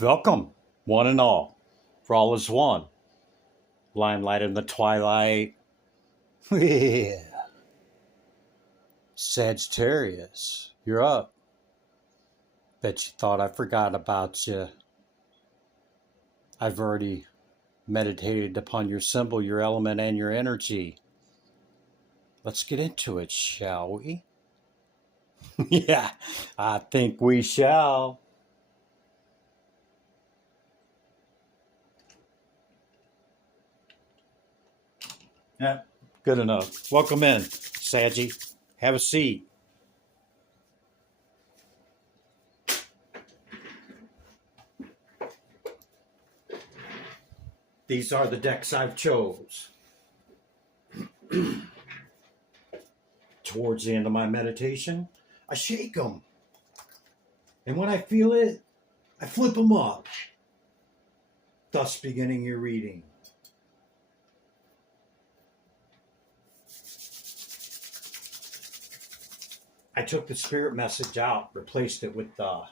Welcome, one and all, for all is one. Limelight in the twilight. Yeah. Sagittarius, you're up. Bet you thought I forgot about you. I've already meditated upon your symbol, your element, and your energy. Let's get into it, shall we? Yeah, I think we shall. Yeah, good enough. Welcome in, Saggy. Have a seat. These are the decks I've chose. Towards the end of my meditation, I shake them. And when I feel it, I flip them up, thus beginning your reading. I took the spirit message out, replaced it with the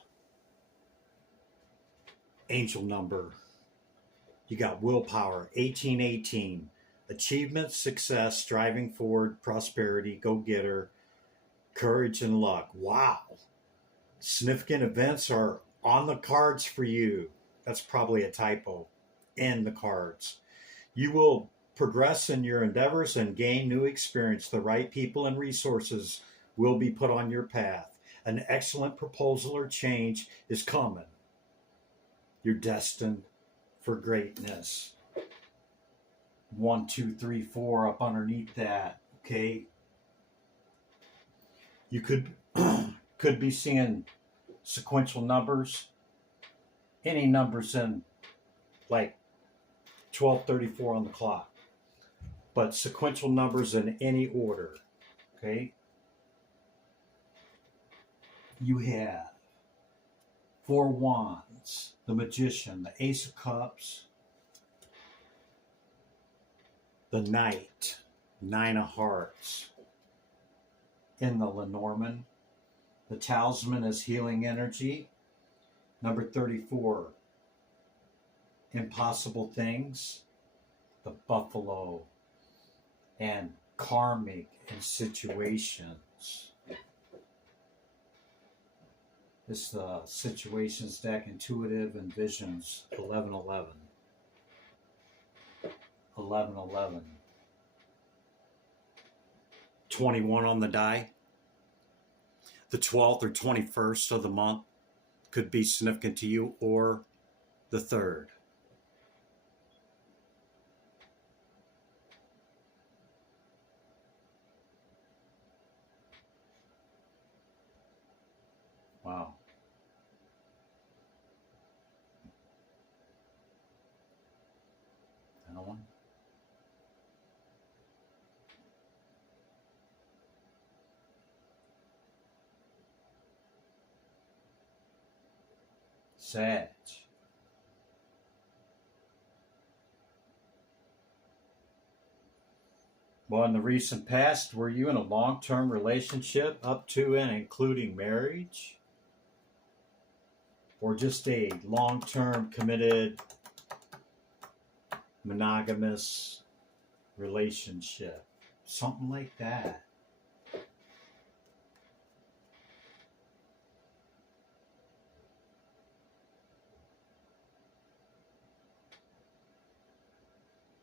angel number. You got willpower, 1818. Achievement, success, striving forward, prosperity, go-getter, courage, and luck. Wow. Significant events are on the cards for you. That's probably a typo. In the cards. You will progress in your endeavors and gain new experience. The right people and resources will be put on your path. An excellent proposal or change is coming. You're destined for greatness. 1, 2, 3, 4 up underneath that. Okay. You could be seeing sequential numbers. Any numbers in like 1234 on the clock. But sequential numbers in any order. Okay. You have 4 wands, the magician, the ace of cups, the knight, 9 of hearts. In the Lenormand, the talisman is healing energy. Number 34, impossible things, the buffalo, and karmic and situations. It's the situations deck, intuitive and visions, 1111. 1111. 21 on the die. The 12th or 21st of the month could be significant to you, or the 3rd. Wow. Another one. Sag. Well, in the recent past, were you in a long-term relationship up to and including marriage? Or just a long-term committed monogamous relationship? Something like that.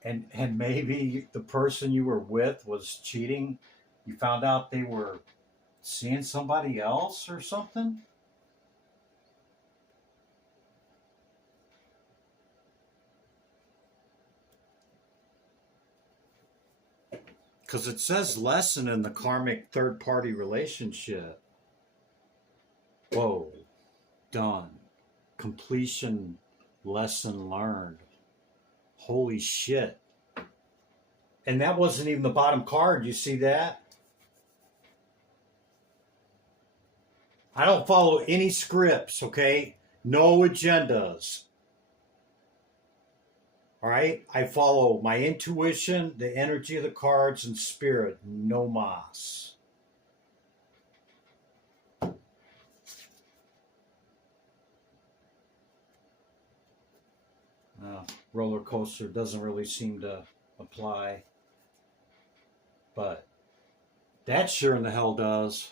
And maybe the person you were with was cheating. You found out they were seeing somebody else or something. Because it says lesson in the karmic third party relationship. Whoa. Done. Completion, lesson learned. Holy shit. And that wasn't even the bottom card. You see that? I don't follow any scripts, okay? No agendas. All right? I follow my intuition, the energy of the cards, and spirit. No mas. Roller coaster doesn't really seem to apply. But that sure in the hell does.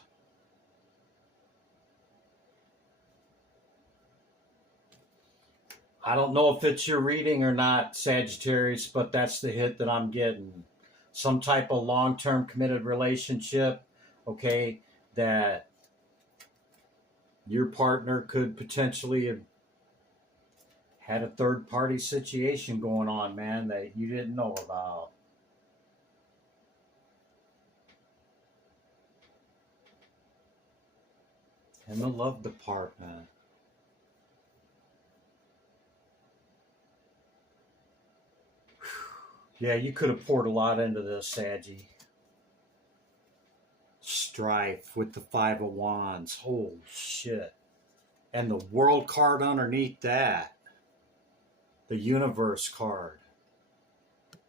I don't know if it's your reading or not, Sagittarius, but that's the hit that I'm getting. Some type of long-term committed relationship, okay, that your partner could potentially have had a third-party situation going on, man, that you didn't know about. In the love department. Yeah, you could have poured a lot into this, Saggy. Strife with the Five of Wands. Holy shit. And the World card underneath that. The Universe card.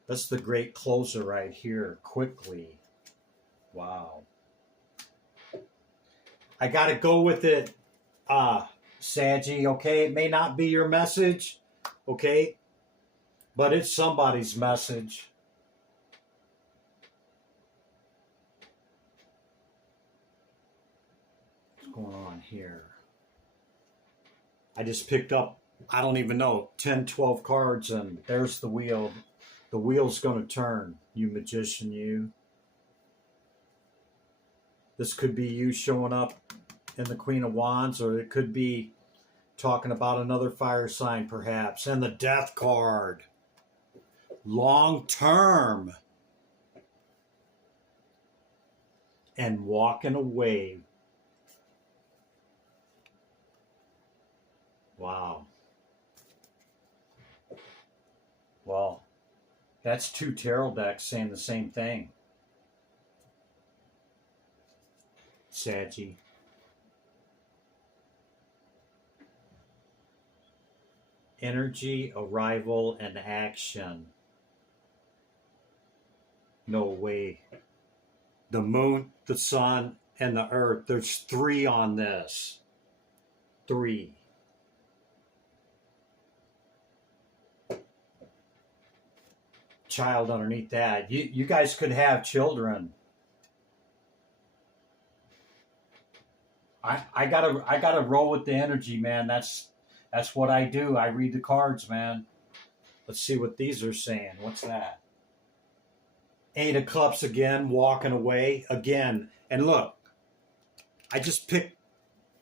That's the great closer right here. Quickly. Wow. I got to go with it, Saggy, okay? It may not be your message, okay? But it's somebody's message. What's going on here? I just picked up, I don't even know, 10, 12 cards, and there's the wheel. The wheel's going to turn, you magician, you. This could be you showing up in the Queen of Wands, or it could be talking about another fire sign, perhaps. And the Death card. Long term. And walking away. Wow. Well, that's two tarot decks saying the same thing. Saggy. Energy, arrival, and action. No way. The moon, the sun, and the earth. There's 3 on this. 3. Child underneath that. You guys could have children. I gotta roll with the energy, man. That's what I do. I read the cards, man. Let's see what these are saying. What's that? 8 of Cups again, walking away again. And look, I just picked,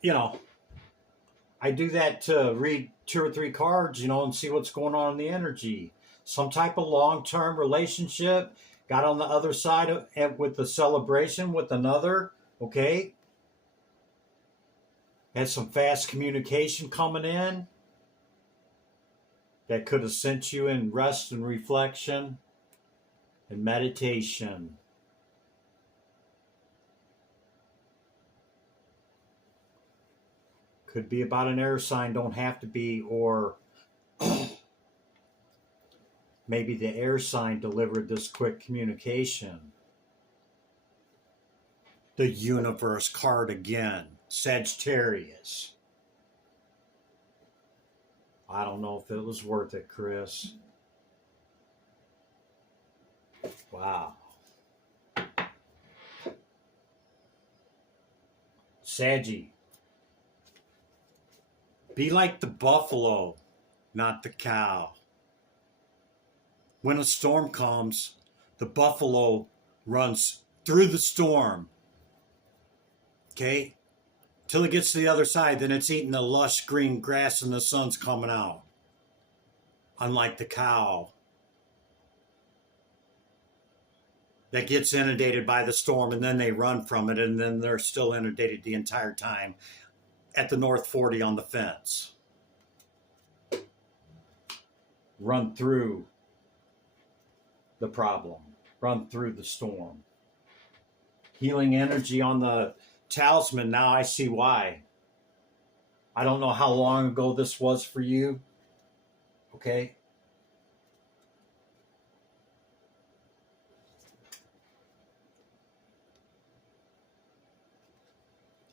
I do that to read 2 or 3 cards, and see what's going on in the energy. Some type of long-term relationship. Got on the other side of it with the celebration with another, okay? Had some fast communication coming in that could have sent you in rest and reflection and meditation. Could be about an air sign, don't have to be, or maybe the air sign delivered this quick communication. The Universe card again. Sagittarius. I don't know if it was worth it, Chris. Wow. Saggy. Be like the buffalo, not the cow. When a storm comes, the buffalo runs through the storm. Okay? Till it gets to the other side, then it's eating the lush green grass and the sun's coming out. Unlike the cow that gets inundated by the storm and then they run from it and then they're still inundated the entire time at the North 40 on the fence. Run through the problem. Run through the storm. Healing energy on the Talisman, now I see why. I don't know how long ago this was for you. Okay?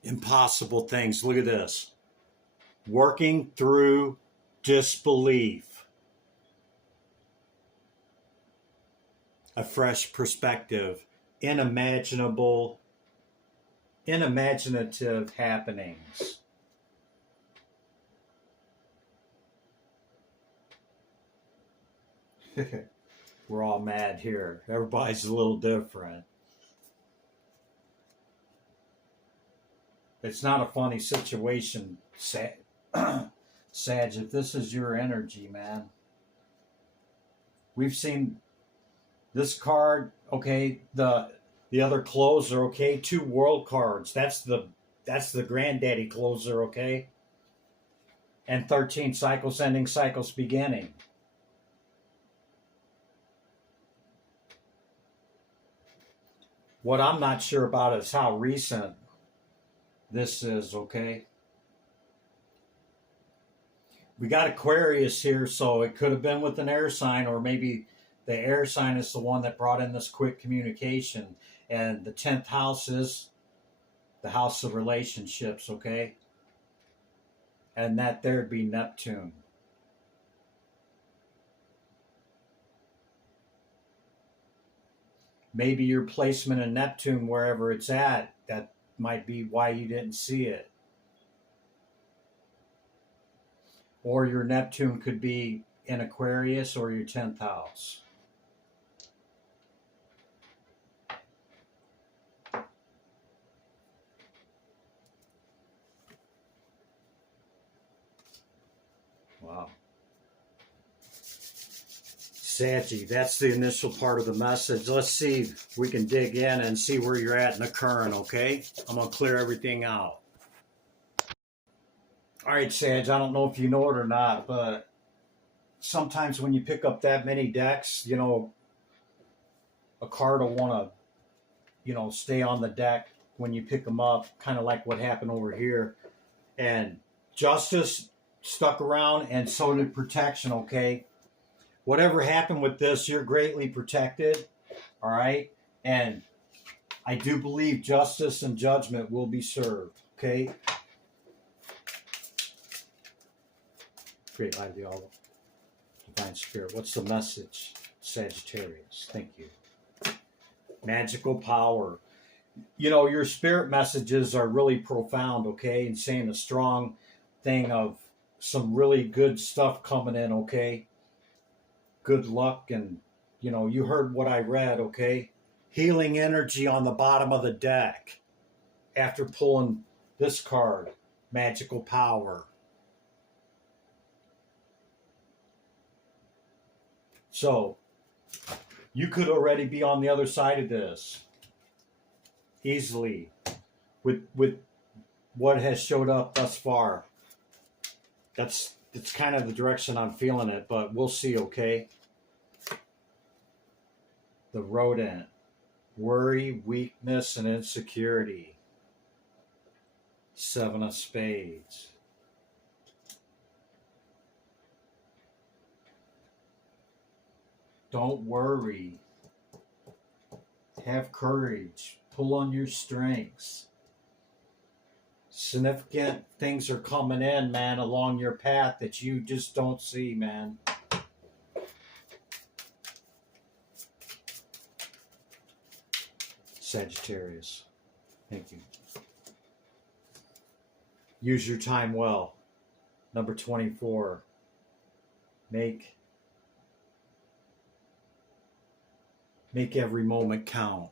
Impossible things. Look at this. Working through disbelief. a fresh perspective, unimaginative happenings. We're all mad here. Everybody's a little different. It's not a funny situation, Sag, if this is your energy, man. We've seen this card, okay, the other closer, okay, 2 world cards. That's the granddaddy closer, okay? And 13 cycles ending, cycles beginning. What I'm not sure about is how recent this is, okay? We got Aquarius here, so it could have been with an air sign, or maybe the air sign is the one that brought in this quick communication. And the 10th house is the house of relationships, okay? And that there'd be Neptune. Maybe your placement in Neptune, wherever it's at, that might be why you didn't see it. Or your Neptune could be in Aquarius or your 10th house. Wow. Saggy, that's the initial part of the message. Let's see if we can dig in and see where you're at in the current, okay? I'm going to clear everything out. All right, Sag, I don't know if you know it or not, but sometimes when you pick up that many decks, you know, a card will want to, you know, stay on the deck when you pick them up, kind of like what happened over here. And Justice stuck around, and so did Protection, okay? Whatever happened with this, you're greatly protected, all right? And I do believe justice and judgment will be served, okay? Great light of the all divine spirit. What's the message, Sagittarius? Thank you. Magical power. You know, your spirit messages are really profound, okay? And saying a strong thing of some really good stuff coming in, okay? Good luck, and you know, you heard what I read, okay? Healing energy on the bottom of the deck after pulling this card, magical power. So you could already be on the other side of this easily with what has showed up thus far. It's kind of the direction I'm feeling it, but we'll see, okay? The rodent. Worry, weakness, and insecurity. 7 of Spades. Don't worry. Have courage. Pull on your strengths. Significant things are coming in, man, along your path that you just don't see, man. Sagittarius. Thank you. Use your time well. Number 24. Make every moment count.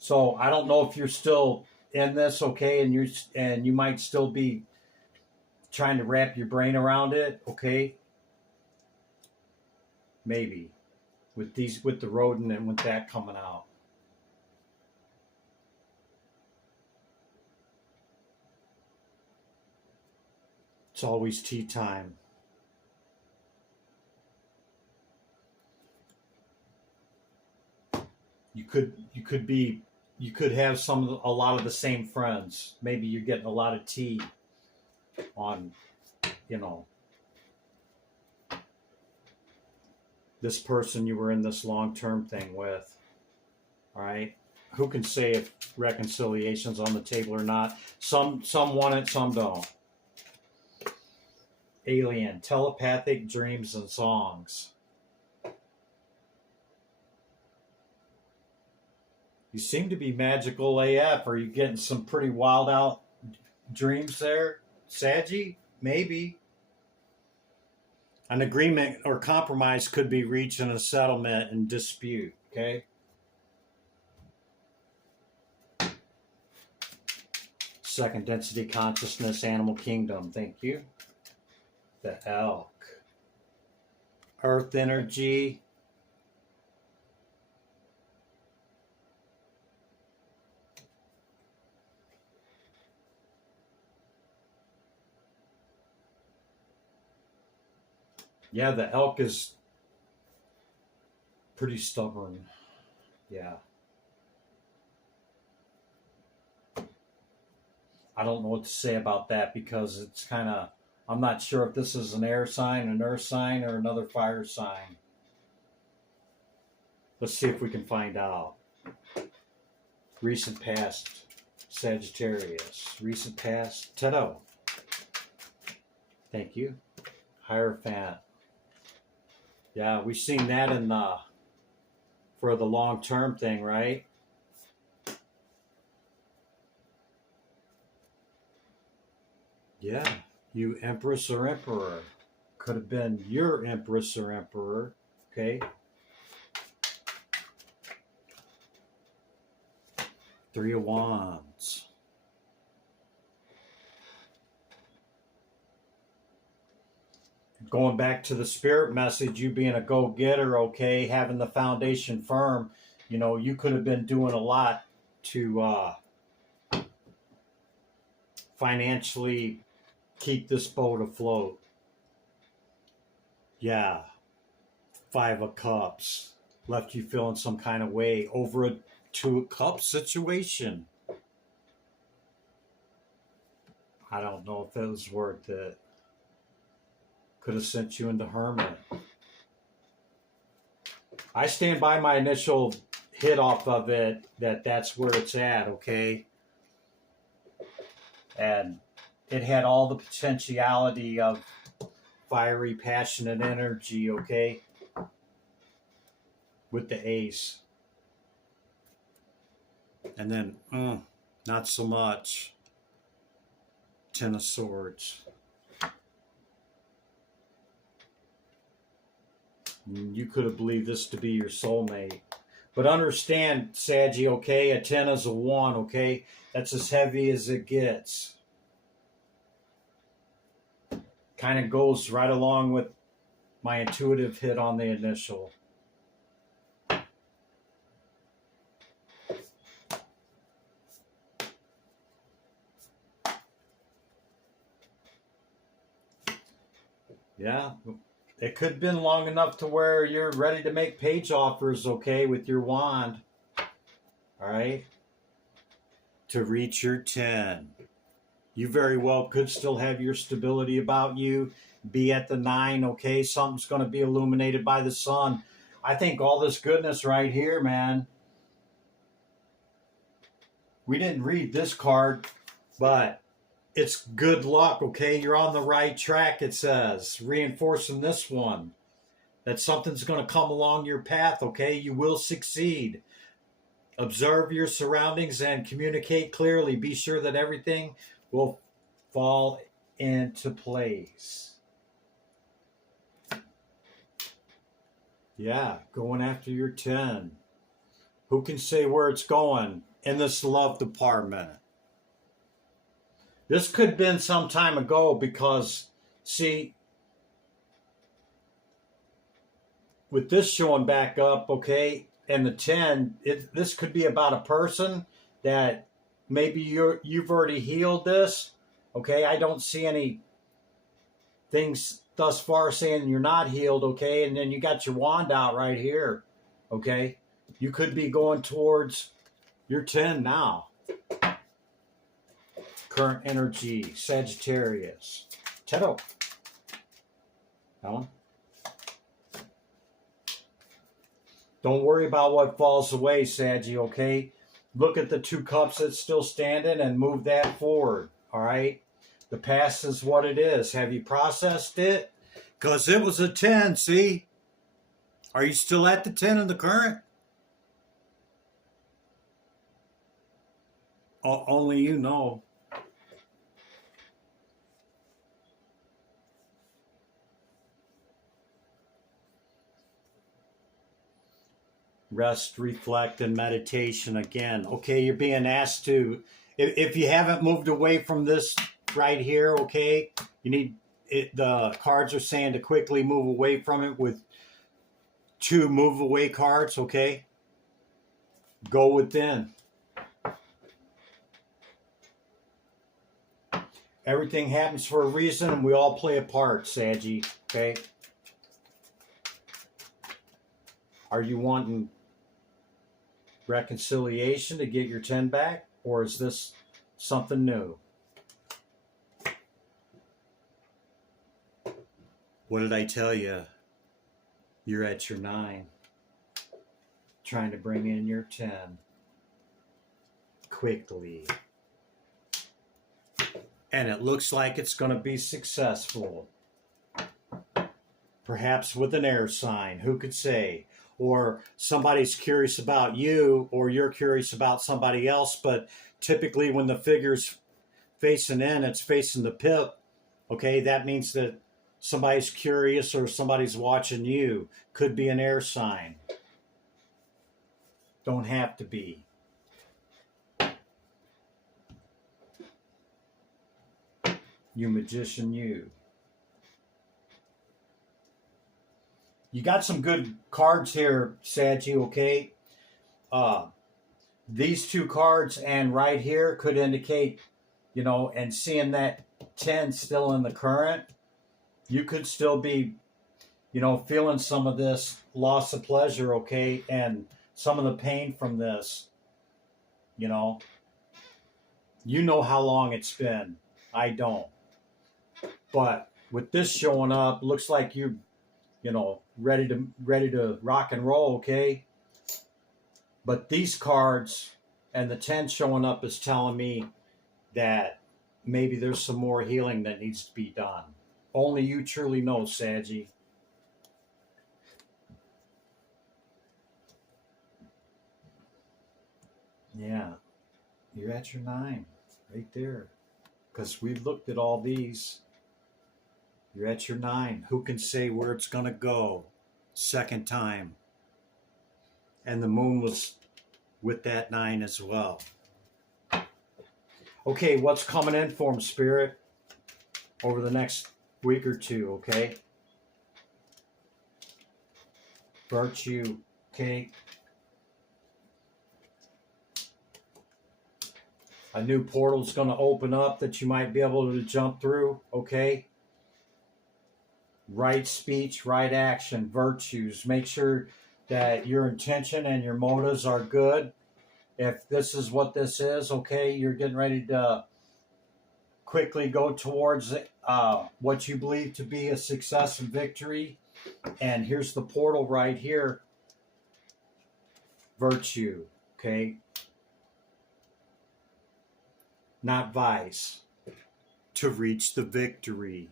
So I don't know if you're still in this, okay, and you might still be trying to wrap your brain around it, okay? Maybe with the rodent and with that coming out. It's always tea time. You could have a lot of the same friends. Maybe you're getting a lot of tea on, you know, this person you were in this long-term thing with. All right. Who can say if reconciliation's on the table or not? Some want it, some don't. alien, telepathic dreams and songs. You seem to be magical AF. Are you getting some pretty wild out dreams there, Saggy? Maybe. An agreement or compromise could be reached in a settlement and dispute, okay? Second density consciousness, animal kingdom. Thank you. The elk. Earth energy. Yeah, the elk is pretty stubborn. Yeah. I don't know what to say about that because it's kind of, I'm not sure if this is an air sign, an earth sign, or another fire sign. Let's see if we can find out. Recent past, Sagittarius. Recent past, Tarot. Thank you. Hierophant. Yeah, we've seen that in the, for the long-term thing, right? Yeah, you Empress or Emperor. Could have been your Empress or Emperor, okay? Three of Wands. Going back to the spirit message, you being a go-getter, okay, having the foundation firm, you know, you could have been doing a lot to financially keep this boat afloat. Yeah. Five of Cups. Left you feeling some kind of way over a Two of Cups situation. I don't know if it was worth it. Could have sent you into Hermit. I stand by my initial hit off of it, that's where it's at, okay? And it had all the potentiality of fiery, passionate energy, okay? With the Ace. And then, not so much. Ten of Swords. You could have believed this to be your soulmate. But understand, Saggy, okay? A 10 is a 1, okay? That's as heavy as it gets. Kind of goes right along with my intuitive hit on the initial. Yeah, it could have been long enough to where you're ready to make page offers, okay, with your wand. All right? To reach your 10. You very well could still have your stability about you. Be at the 9, okay? Something's going to be illuminated by the sun. I think all this goodness right here, man. We didn't read this card, but it's good luck, okay? You're on the right track, it says. Reinforcing this one. That something's going to come along your path, okay? You will succeed. Observe your surroundings and communicate clearly. Be sure that everything will fall into place. Yeah, going after your 10. Who can say where it's going in this love department? This could have been some time ago because, see, with this showing back up, okay, and the 10, this could be about a person that maybe you've already healed this, okay? I don't see any things thus far saying you're not healed, okay? And then you got your wand out right here, okay? You could be going towards your 10 now. Current energy, Sagittarius. Tarot. That one. Don't worry about what falls away, Saggy, okay? Look at the 2 cups that's still standing and move that forward, all right? The past is what it is. Have you processed it? Because it was a 10, see? Are you still at the 10 in the current? Only you know. Rest, reflect, and meditation again. Okay, you're being asked to, if you haven't moved away from this right here, okay, you need it. The cards are saying to quickly move away from it with 2 move away cards, okay? Go within. Everything happens for a reason, and we all play a part, Saggy, okay? Are you wanting reconciliation to get your 10 back, or is this something new? What did I tell you? You're at your 9, trying to bring in your 10 quickly, and it looks like it's going to be successful, perhaps with an air sign, who could say? Or somebody's curious about you, or you're curious about somebody else. But typically when the figure's facing in, it's facing the pip. Okay, that means that somebody's curious or somebody's watching you. Could be an air sign. Don't have to be. You magician, you. You got some good cards here, Saggy, okay? These 2 cards and right here could indicate, you know, and seeing that 10 still in the current, you could still be, you know, feeling some of this loss of pleasure, okay? And some of the pain from this, you know. You know how long it's been. I don't. But with this showing up, looks like you're, you know, ready to rock and roll, okay? But these cards and the 10 showing up is telling me that maybe there's some more healing that needs to be done. Only you truly know, Saggy. Yeah, you're at your 9 right there. Because we looked at all these. You're at your 9. Who can say where it's going to go? Second time. And the moon was with that 9 as well. Okay, what's coming in for him, Spirit, over the next week or 2, okay? Virtue, okay? A new portal's going to open up that you might be able to jump through, okay? Right speech, right action, virtues. Make sure that your intention and your motives are good. If this is what this is, okay, you're getting ready to quickly go towards what you believe to be a success and victory. And here's the portal right here. Virtue, okay? Not vice. To reach the victory.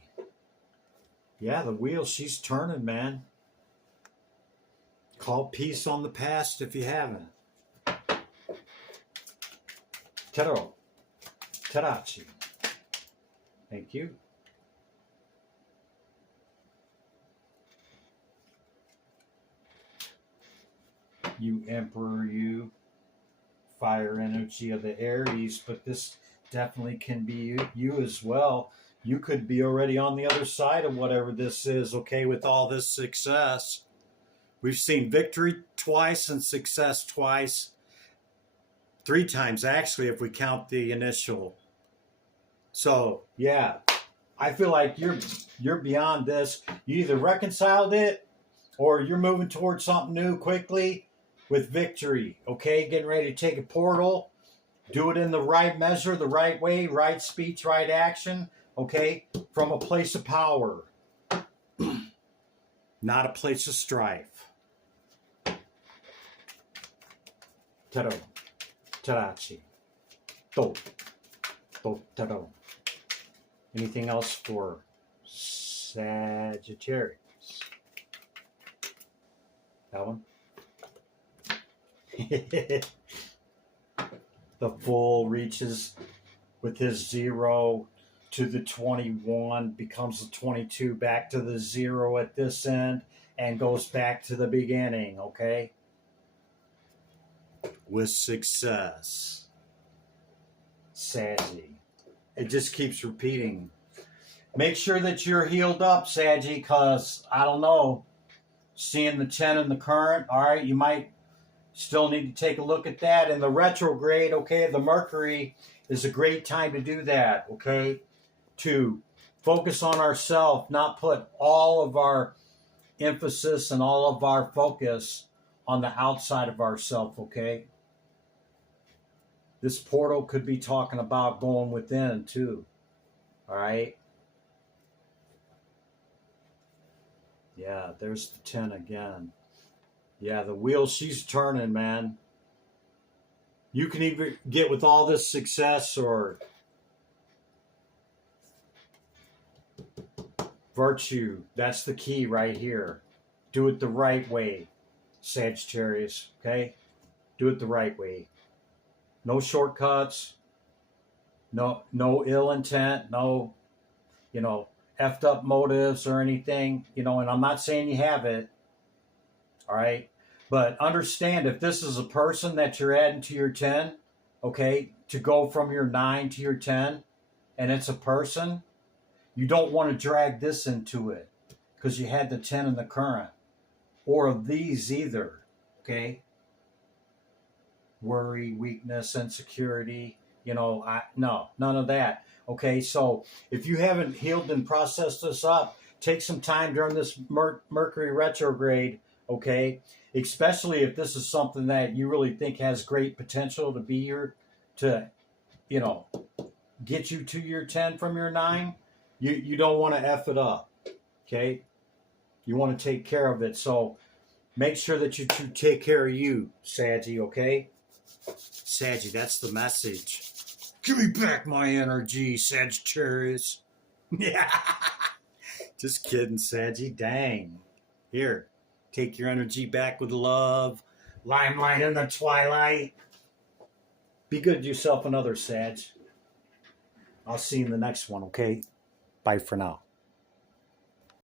Yeah, the wheel, she's turning, man. Call peace on the past if you haven't. Tarot. Tarachi. Thank you. You Emperor, you. Fire energy of the Aries, but this definitely can be you as well. You could be already on the other side of whatever this is, okay, with all this success. We've seen victory twice and success twice. 3 times, actually, if we count the initial. So, yeah, I feel like you're beyond this. You either reconciled it or you're moving towards something new quickly with victory, okay? Getting ready to take a portal. Do it in the right measure, the right way, right speech, right action, okay? From a place of power, not a place of strife. Tarot. Tarachi. To. To. Tarot. Anything else for Sagittarius? That one? The Fool reaches with his 0 to the 21, becomes a 22, back to the 0 at this end, and goes back to the beginning, okay? With success. Saggy. It just keeps repeating. Make sure that you're healed up, Saggy, because, I don't know, seeing the 10 in the current, all right, you might still need to take a look at that. In the retrograde, okay, the Mercury is a great time to do that, okay? To focus on ourselves, not put all of our emphasis and all of our focus on the outside of ourselves, okay? This portal could be talking about going within too, all right? Yeah, there's the 10 again. Yeah, the wheel, she's turning, man. You can either get with all this success or virtue. That's the key right here. Do it the right way, Sagittarius, okay? Do it the right way. No shortcuts. No ill intent. No, effed up motives or anything. And I'm not saying you have it. All right. But understand, if this is a person that you're adding to your 10, okay, to go from your 9 to your 10, and it's a person, you don't want to drag this into it because you had the 10 in the current, or of these either, okay? Worry, weakness, insecurity, no, none of that. Okay, so if you haven't healed and processed this up, take some time during this Mercury retrograde, okay? Especially if this is something that you really think has great potential to be here to, get you to your 10 from your 9. You don't want to F it up, okay? You want to take care of it. So make sure that you take care of you, Saggy, okay? Saggy, that's the message. Give me back my energy, Sagittarius. Yeah. Just kidding, Saggy. Dang. Here, take your energy back with love. Limelight in the twilight. Be good to yourself and others, Sag. I'll see you in the next one, okay? Bye for now.